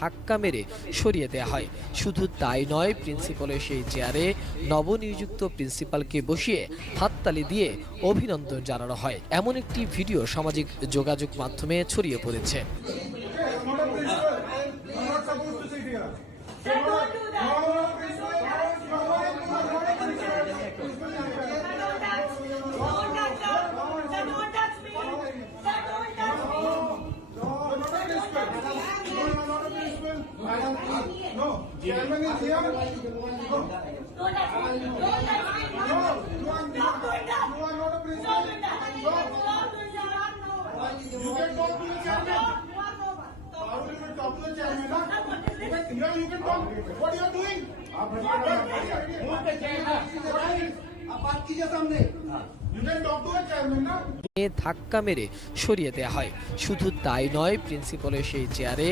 ধাক্কা মেরে সরিয়ে দেওয়া হয়। শুধু তাই নয়, প্রিন্সিপালের সেই চেয়ারে নবনিযুক্ত প্রিন্সিপালকে বসিয়ে হাততালি দিয়ে অভিনন্দন জানানো হয়। এমন একটি ভিডিও সামাজিক যোগাযোগ মাধ্যমে ছড়িয়ে পড়েছে। No, chairman is here. No, you are not a principal. No, you can talk to the chairman. How will you talk to the chairman? Here you can talk. What you are doing? Move the chairman. आप बात कीजिए सामने. You can talk to the chairman, ना? ধাক্কা মেরে সরিয়ে দেওয়া হয়। শুধু তাই নয়, প্রিন্সিপালের সেই চেয়ারে